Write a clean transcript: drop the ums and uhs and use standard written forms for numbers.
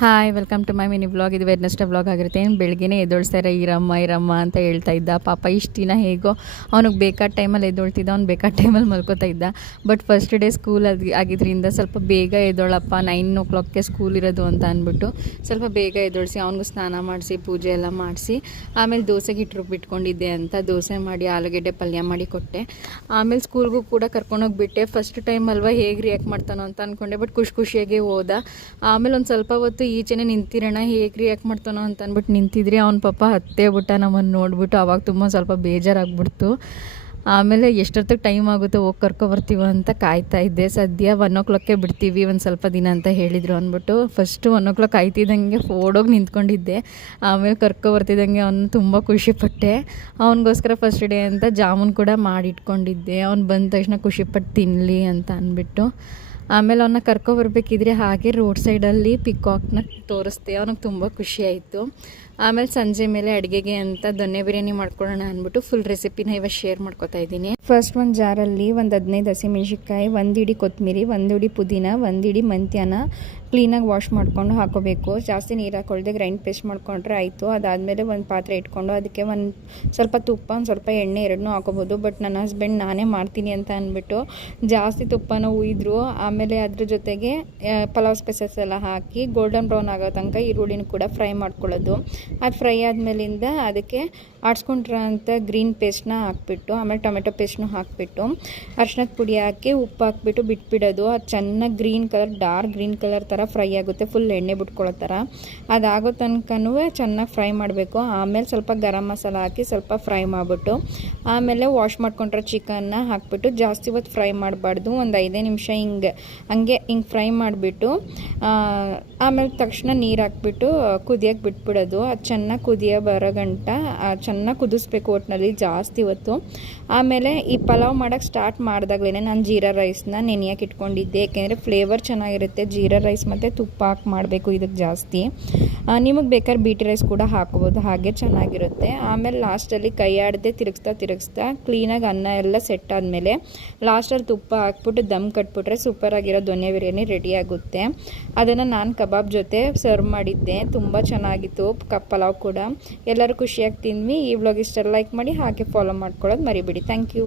Hi welcome to my mini vlog. ಇದು Wednesday vlog ಆಗಿರುತ್ತೆ. ಏನು ಬೆಳಗ್ಗೆನೇ ಎದ್ದೊಳ್ಸ್ತಾರೆ ಇರಮ್ಮ ಅಂತ ಹೇಳ್ತಾ ಇದ್ದ. ಪಾಪ ಇಷ್ಟು ದಿನ ಹೇಗೋ ಅವ್ನಿಗೆ ಬೇಕಾದ ಟೈಮಲ್ಲಿ ಎದ್ದೊಳ್ತಿದ್ದ, ಅವ್ನು ಬೇಕಾದ ಟೈಮಲ್ಲಿ ಮಲ್ಕೋತಾ ಇದ್ದ. ಬಟ್ ಫಸ್ಟ್ ಡೇ ಸ್ಕೂಲ್ ಆಗಿದ್ದರಿಂದ ಸ್ವಲ್ಪ ಬೇಗ ಎದ್ದೊಳಪ್ಪ, 9 o'clockಗೆ ಸ್ಕೂಲ್ ಇರೋದು ಅಂತ ಅಂದ್ಬಿಟ್ಟು ಸ್ವಲ್ಪ ಬೇಗ ಎದ್ದೊಳಿಸಿ ಅವ್ನಿಗೂ ಸ್ನಾನ ಮಾಡಿಸಿ ಪೂಜೆ ಎಲ್ಲ ಮಾಡಿಸಿ ಆಮೇಲೆ ದೋಸೆಗೆ ಹಿಟ್ಟು ರುಬ್ಬಿಟ್ಕೊಂಡಿದ್ದೆ ಅಂತ ದೋಸೆ ಮಾಡಿ ಆಲೂಗೆಡ್ಡೆ ಪಲ್ಯ ಮಾಡಿ ಕೊಟ್ಟೆ. ಆಮೇಲೆ ಸ್ಕೂಲ್ಗೂ ಕೂಡ ಕರ್ಕೊಂಡೋಗ್ಬಿಟ್ಟೆ. ಫಸ್ಟ್ ಟೈಮ್ ಅಲ್ವಾ ಹೇಗೆ ರಿಯಾಕ್ಟ್ ಮಾಡ್ತಾನೋ ಅಂತ ಅಂದ್ಕೊಂಡೆ, ಬಟ್ ಖುಷಿಯಾಗಿ ಹೋದ. ಆಮೇಲೆ ಒಂದು ಸ್ವಲ್ಪ ಹೊತ್ತು ಈಚೆನೆ ನಿಂತಿರೋಣ ಹೇಗೆ ರಿಯಾಕ್ಟ್ ಮಾಡ್ತಾನೋ ಅಂತ ಅಂದ್ಬಿಟ್ಟು ನಿಂತಿದ್ರೆ ಅವ್ನ ಪಾಪ ಹತ್ತೇ ಬಿಟ್ಟ ನಮ್ಮನ್ನು ನೋಡ್ಬಿಟ್ಟು. ಆವಾಗ ತುಂಬ ಸ್ವಲ್ಪ ಬೇಜಾರಾಗ್ಬಿಡ್ತು. ಆಮೇಲೆ ಎಷ್ಟೊತ್ತಿಗೆ ಟೈಮ್ ಆಗುತ್ತೋ ಹೋಗಿ ಕರ್ಕೊಬರ್ತೀವ ಅಂತ ಕಾಯ್ತಾ ಇದ್ದೆ. ಸದ್ಯ 1 o'clockಗೆ ಬಿಡ್ತೀವಿ ಒಂದು ಸ್ವಲ್ಪ ದಿನ ಅಂತ ಹೇಳಿದರು ಅಂದ್ಬಿಟ್ಟು ಫಸ್ಟು 1 o'clock ಆಯ್ತಿದ್ದಂಗೆ ಓಡೋಗಿ ನಿಂತ್ಕೊಂಡಿದ್ದೆ. ಆಮೇಲೆ ಕರ್ಕೊಬರ್ತಿದ್ದಂಗೆ ಅವನು ತುಂಬ ಖುಷಿಪಟ್ಟೆ. ಅವನಿಗೋಸ್ಕರ ಫಸ್ಟ್ ಡೇ ಅಂತ ಜಾಮೂನ್ ಕೂಡ ಮಾಡಿಟ್ಕೊಂಡಿದ್ದೆ. ಅವ್ನು ಬಂದ ತಕ್ಷಣ ಖುಷಿಪಟ್ಟು ತಿನ್ನಲಿ ಅಂತ ಅಂದ್ಬಿಟ್ಟು. ಆಮೇಲೆ ಅವನ್ನ ಕರ್ಕೊಬರ್ಬೇಕಿದ್ರೆ ಹಾಗೆ ರೋಡ್ ಸೈಡಲ್ಲಿ ಪಿಕಾಕ್ನ ತೋರಿಸ್ದೆ. ಅವನಿಗೆ ತುಂಬ ಖುಷಿ ಆಯಿತು. ಆಮೇಲೆ ಸಂಜೆ ಮೇಲೆ ಅಡುಗೆಗೆ ಅಂತ ದೊನ್ನೆ ಬಿರಿಯಾನಿ ಮಾಡ್ಕೊಳ್ಳೋಣ ಅಂದ್ಬಿಟ್ಟು ಫುಲ್ ರೆಸಿಪಿನ ಇವಾಗ ಶೇರ್ ಮಾಡ್ಕೊತಾ ಇದ್ದೀನಿ. ಫಸ್ಟ್ ಒಂದು ಜಾರಲ್ಲಿ ಒಂದು 15 ಹಸಿಮೆಣ್ಸಿನ್ಕಾಯಿ, 1 ಹಿಡಿ ಕೊತ್ತಂಬರಿ, 1 ಹಿಡಿ ಪುದೀನ, 1 ಹಿಡಿ ಮೆಂತ್ಯನ ಕ್ಲೀನಾಗಿ ವಾಶ್ ಮಾಡಿಕೊಂಡು ಹಾಕೋಬೇಕು. ಜಾಸ್ತಿ ನೀರು ಹಾಕೊಳ್ದೆ ಗ್ರೈಂಡ್ ಪೇಸ್ಟ್ ಮಾಡ್ಕೊಂಡ್ರೆ ಆಯಿತು. ಅದಾದಮೇಲೆ ಒಂದು ಪಾತ್ರೆ ಇಟ್ಕೊಂಡು ಅದಕ್ಕೆ ಒಂದು ಸ್ವಲ್ಪ ತುಪ್ಪ, ಒಂದು ಸ್ವಲ್ಪ ಎಣ್ಣೆ ಎರಡನ್ನೂ ಹಾಕೋಬೋದು. ಬಟ್ ನನ್ನ ಹಸ್ಬೆಂಡ್ ನಾನೇ ಮಾಡ್ತೀನಿ ಅಂತ ಅಂದ್ಬಿಟ್ಟು ಜಾಸ್ತಿ ತುಪ್ಪನ ಹುಯ್ದ್ರು. ಆಮೇಲೆ ಅದ್ರ ಜೊತೆಗೆ ಪಲಾವ್ ಸ್ಪೈಸಸ್ ಎಲ್ಲ ಹಾಕಿ ಗೋಲ್ಡನ್ ಬ್ರೌನ್ ಆಗೋ ತನಕ ಈರುಳ್ಳಿನ ಕೂಡ ಫ್ರೈ ಮಾಡ್ಕೊಳ್ಳೋದು. ಅದು ಫ್ರೈ ಆದಮೇಲಿಂದ ಅದಕ್ಕೆ ಆಡ್ಸ್ಕೊಂಡಿರೋಂಥ ಗ್ರೀನ್ ಪೇಸ್ಟ್ನ ಹಾಕ್ಬಿಟ್ಟು ಆಮೇಲೆ ಟೊಮೆಟೊ ಪೇಸ್ಟ್ನೂ ಹಾಕಿಬಿಟ್ಟು ಅರ್ಶಿನದ ಪುಡಿ ಹಾಕಿ ಉಪ್ಪು ಹಾಕ್ಬಿಟ್ಟು ಬಿಟ್ಬಿಡೋದು. ಅದು ಚೆನ್ನಾಗಿ green colour, dark green colour ಥರ ಫ್ರೈ ಆಗುತ್ತೆ, ಫುಲ್ ಎಣ್ಣೆ ಬಿಟ್ಕೊಳ್ಳೋ ಥರ. ಅದಾಗೋ ತನಕನೂ ಚೆನ್ನಾಗಿ ಫ್ರೈ ಮಾಡಬೇಕು. ಆಮೇಲೆ ಸ್ವಲ್ಪ ಗರಂ ಮಸಾಲ ಹಾಕಿ ಸ್ವಲ್ಪ ಫ್ರೈ ಮಾಡಿಬಿಟ್ಟು ಆಮೇಲೆ ವಾಶ್ ಮಾಡ್ಕೊಂಡ್ರೆ ಚಿಕನ್ನ ಹಾಕ್ಬಿಟ್ಟು ಜಾಸ್ತಿ ಹೊತ್ತು ಫ್ರೈ ಮಾಡಬಾರ್ದು. ಒಂದು 5 ನಿಮಿಷ ಹಂಗೆ ಫ್ರೈ ಮಾಡಿಬಿಟ್ಟು ಆಮೇಲೆ ತಕ್ಷಣ ನೀರು ಹಾಕ್ಬಿಟ್ಟು ಕುದಿಯೋಕ್ಕೆ ಬಿಟ್ಬಿಡೋದು. ಅದು ಚೆನ್ನಾಗಿ ಬರೋ ಗಂಟ ಚೆನ್ನಾಗಿ ಕುದಿಸ್ಬೇಕು ಒಟ್ಟಿನಲ್ಲಿ ಜಾಸ್ತಿ ಹೊತ್ತು. ಆಮೇಲೆ ಈ ಪಲಾವ್ ಮಾಡೋಕ್ಕೆ ಸ್ಟಾರ್ಟ್ ಮಾಡಿದಾಗಲೇ ನಾನು ಜೀರಾ ರೈಸ್ನ ನೆನೆಯೋಕೆ ಇಟ್ಕೊಂಡಿದ್ದೆ. ಏಕೆಂದರೆ ಫ್ಲೇವರ್ ಚೆನ್ನಾಗಿರುತ್ತೆ. ಜೀರಾ ರೈಸ್ ಮತ್ತು ತುಪ್ಪ ಹಾಕಿ ಮಾಡಬೇಕು ಇದಕ್ಕೆ ಜಾಸ್ತಿ. ನಿಮಗೆ ಬೇಕಾದ್ರೆ ಬೀಟಿ ರೈಸ್ ಕೂಡ ಹಾಕ್ಬೋದು, ಹಾಗೆ ಚೆನ್ನಾಗಿರುತ್ತೆ. ಆಮೇಲೆ ಲಾಸ್ಟಲ್ಲಿ ಕೈ ಆಡದೆ ತಿರುಗಿಸ್ತಾ ಕ್ಲೀನಾಗಿ ಅನ್ನ ಎಲ್ಲ ಸೆಟ್ ಆದಮೇಲೆ ಲಾಸ್ಟಲ್ಲಿ ತುಪ್ಪ ಹಾಕ್ಬಿಟ್ಟು ದಮ್ ಕಟ್ಬಿಟ್ರೆ ಸೂಪರಾಗಿರೋ ದೊನ್ನೆ ಬಿರಿಯಾನಿ ರೆಡಿ ಆಗುತ್ತೆ. ಅದನ್ನು ನಾನು ಕಬಾಬ್ ಜೊತೆ ಸರ್ವ್ ಮಾಡಿದ್ದೆ. ತುಂಬ ಚೆನ್ನಾಗಿತ್ತು ಪಲಾವ್ ಕೂಡ. ಎಲ್ಲರೂ ಖುಷಿಯಾಗಿ ತಿಂದ್ವಿ. ಈ ವ್ಲಾಗ್ ಇಷ್ಟ ಲೈಕ್ ಮಾಡಿ ಹಾಗೆ ಫಾಲೋ ಮಾಡ್ಕೊಳ್ಳೋದು ಮರಿಬೇಡಿ. Thank you.